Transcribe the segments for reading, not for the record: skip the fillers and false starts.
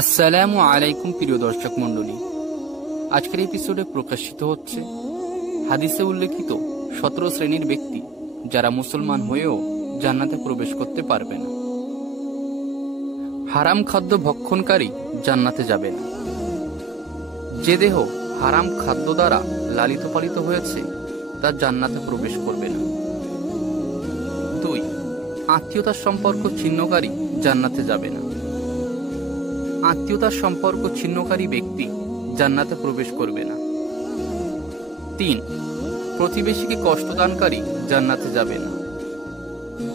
আসসালামু আলাইকুম প্রিয় দর্শক মণ্ডলী, আজকের এপিসোডে প্রকাশিত হচ্ছে হাদিসে উল্লেখিত 17 শ্রেণীর ব্যক্তি যারা মুসলমান হয়েও জান্নাতে প্রবেশ করতে পারবে না। হারাম খাদ্য ভক্ষণকারী জান্নাতে যাবে না। যে দেহ হারাম খাদ্য দ্বারা লালিত পালিত হয়েছে তা জান্নাতে প্রবেশ করবে না। 2. আত্মীয়তার সম্পর্ক ছিন্নকারী জান্নাতে যাবে না। আত্মীয়তার সম্পর্ক ছিন্নকারী ব্যক্তি জান্নাতে প্রবেশ করবে না। 3. প্রতিবেশীকে কষ্টদানকারী জান্নাতে যাবে না।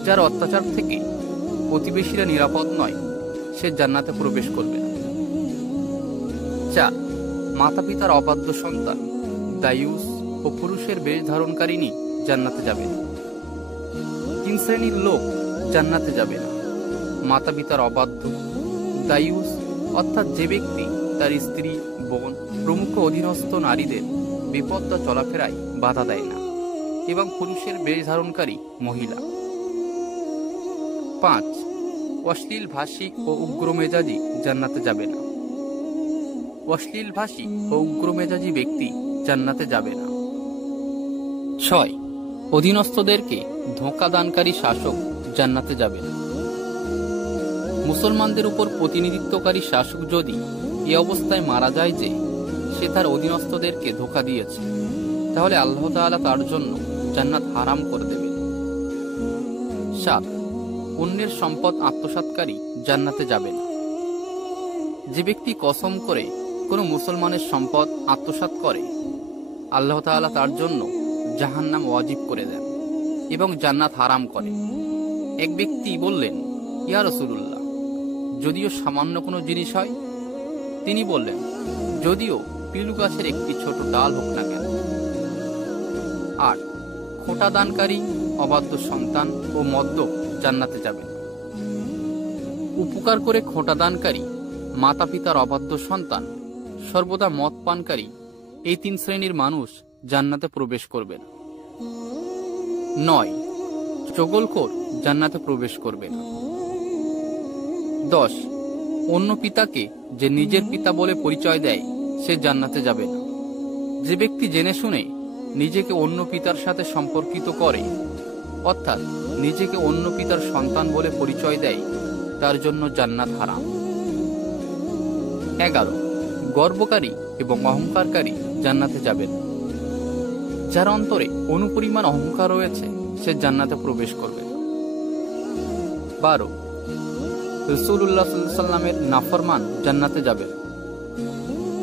যার অত্যাচার থেকে প্রতিবেশীরা নিরাপদ নয় সে জান্নাতে প্রবেশ করবে না। 4. মাতা পিতার অবাধ্য সন্তান, দায়ুস ও পুরুষের বেশ ধারণকারিণী জান্নাতে যাবে না। 3 শ্রেণীর লোক জান্নাতে যাবে না: মাতা পিতার অবাধ্য, দায়ুস অর্থাৎ যে ব্যক্তি তার স্ত্রী, বোন প্রমুখ অধীনস্থ নারীদের বিপদটা চলাফেরায় বাধা দেয় না, এবং পুরুষের বেশ ধারণকারী মহিলা। 5. অশ্লীল ভাষী ও উগ্রমেজাজি জান্নাতে যাবে না। অশ্লীল ভাষী ও উগ্রমেজাজি ব্যক্তি জান্নাতে যাবে না। 6. অধীনস্থদেরকে ধোঁকা দানকারী শাসক জান্নাতে যাবে না। মুসলমানদের উপর প্রতিনিধিত্বকারী শাসক যদি এ অবস্থায় মারা যায় যে সে তার অধীনস্থদেরকে ধোঁকা দিয়েছে, তাহলে আল্লাহ তাআলা তার জন্য জান্নাত হারাম করে দেবেন। 7. অন্যের সম্পদ আত্মসাৎকারী জান্নাতে যাবে না। যে ব্যক্তি কসম করে কোনো মুসলমানের সম্পদ আত্মসাৎ করে, আল্লাহ তাআলা তার জন্য জাহান্নাম ওয়াজিব করে দেন এবং জান্নাত হারাম করে। এক ব্যক্তি বললেন, ইয়া রাসূলুল্লাহ, যদিও সামান্য কোনো জিনিস হয়? তিনি বললেন, যদিও পিলু গাছের একটি ছোট ডাল হোক না কেন। 8. খোঁটা দানকারী, অবাধ্য সন্তান ও মদ্যপ জান্নাতে যাবে না। উপকার করে খোঁটা দানকারী, মাতা পিতার অবাধ্য সন্তান, সর্বদা মদ পানকারী, এই 3 শ্রেণীর মানুষ জান্নাতে প্রবেশ করবে না। 9. চগলখোর জান্নাতে প্রবেশ করবে না। 10. অন্য পিতাকে যে নিজের পিতা বলে পরিচয় দেয় সে জান্নাতে যাবে না। যে ব্যক্তি জেনে শুনে নিজেকে অন্য পিতার সাথে সম্পর্কিত করে, অর্থাৎ নিজেকে অন্য পিতার সন্তান বলে পরিচয় দেয়, তার জন্য জান্নাত হারাম। 11. গর্বকারী এবং অহংকারকারী জান্নাতে যাবে না। যার অন্তরে অনুপরিমাণ অহংকার রয়েছে সে জান্নাতে প্রবেশ করবে না। 12. রাসূলুল্লাহ সাল্লাল্লাহু আলাইহি ওয়াসাল্লামের নাফরমান জান্নাতে যাবে না।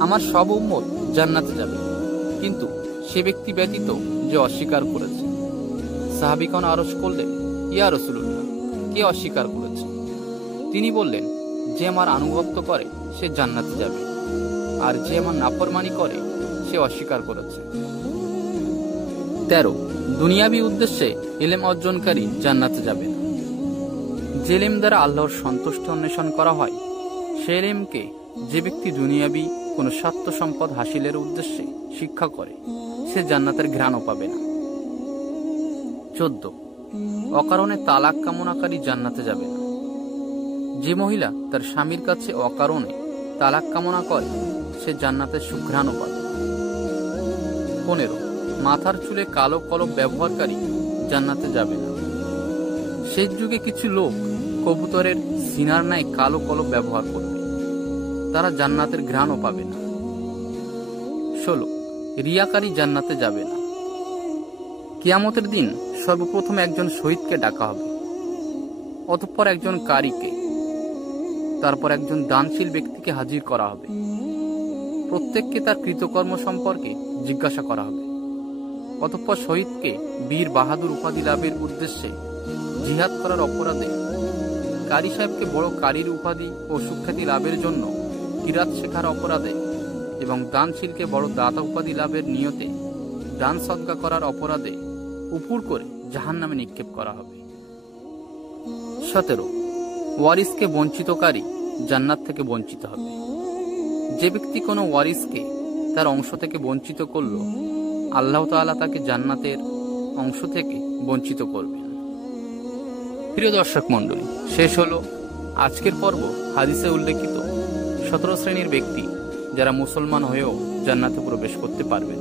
আমার সব উম্মত জান্নাতে যাবে, কিন্তু সে ব্যক্তি ব্যতীত যে অস্বীকার করেছে। সাহাবীগণ আরজ করলেন, ইয়া রাসূলুল্লাহ, কে অস্বীকার করেছে? তিনি বললেন, যে আমার আনুগত্য করে সে জান্নাতে যাবে, আর যে আমার নাফরমানি করে সে অস্বীকার করেছে। 13. দুনিয়াবী উদ্দেশ্যে ইলম অর্জনকারী জান্নাতে যাবে না। যে ইলম দ্বারা আল্লাহর সন্তুষ্টি অন্বেষণ করা হয়, সে ইলমকে যে ব্যক্তি দুনিয়াবী কোনো স্বার্থ সম্পদ হাসিলের উদ্দেশ্যে শিক্ষা করে সে জান্নাতের ঘ্রাণও পাবে না। 14. অকারণে তালাক কামনাকারী জান্নাতে যাবে না। যে মহিলা তার স্বামীর কাছে অকারণে তালাক কামনা করে সে জান্নাতের সুঘ্রাণও পাবে। 15. মাথার চুলে কালো কলম ব্যবহারকারী জান্নাতে যাবে না। শেষ যুগে কিছু লোক কবুতরের সিনার ন্যায় কালো কলম ব্যবহার করবে, তারা জান্নাতের ঘ্রাণও পাবে না। 16. রিয়াকারী জান্নাতে যাবে না। কিয়ামতের দিন সর্বপ্রথম একজন শহীদকে ডাকা হবে, অতঃপর একজন কারীকে, তারপর একজন দানশীল ব্যক্তিকে হাজির করা হবে। প্রত্যেককে তার কৃতকর্ম সম্পর্কে জিজ্ঞাসা করা হবে। অতঃপর শহীদকে বীর বাহাদুর উপাধি লাভের উদ্দেশ্যে জিহাদ করার অপরাধে, কারি সাহেবকে বড় কারির উপাধি ও সুখ্যাতি লাভের জন্য কিরাত শেখার অপরাধে, এবং দানশীলকে বড় দাতা উপাধি লাভের নিয়তে দান সদকা করার অপরাধে উপুর করে জাহান্নামে নিক্ষেপ করা হবে। 17. ওয়ারিসকে বঞ্চিতকারী জান্নাত থেকে বঞ্চিত হবে। যে ব্যক্তি কোনো ওয়ারিসকে তার অংশ থেকে বঞ্চিত করল, আল্লাহ তাআলা তাকে জান্নাতের অংশ থেকে বঞ্চিত করবেন। প্রিয় দর্শক মণ্ডলী, শেষ হলো আজকের পর্ব হাদিসে উল্লেখিত 17 শ্রেণীর ব্যক্তি যারা মুসলমান হয়েও জান্নাতে প্রবেশ করতে পারবেন।